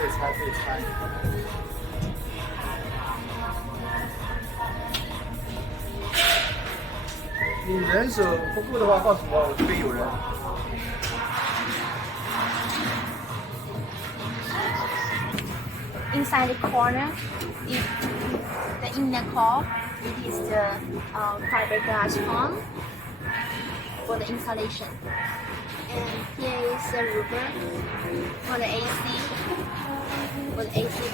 可以拆，可以拆。你人手不够的话，告诉我，我这边有人。Inside the corner, is the inner core. It is the fiberglass foam for the insulation. And here is the rubber for the AC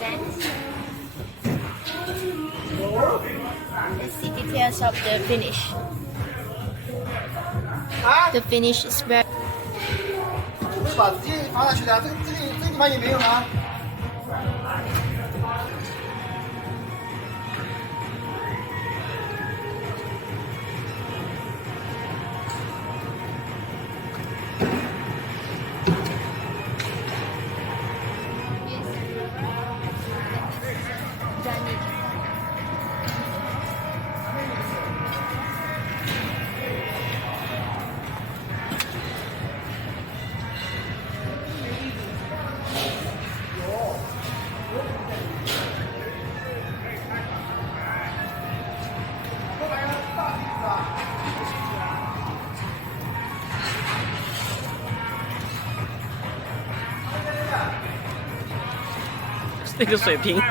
vents. Let's see details of the finish. The finish is very. 不是把直接放上去的，这个地方也没有吗？ 那个水瓶。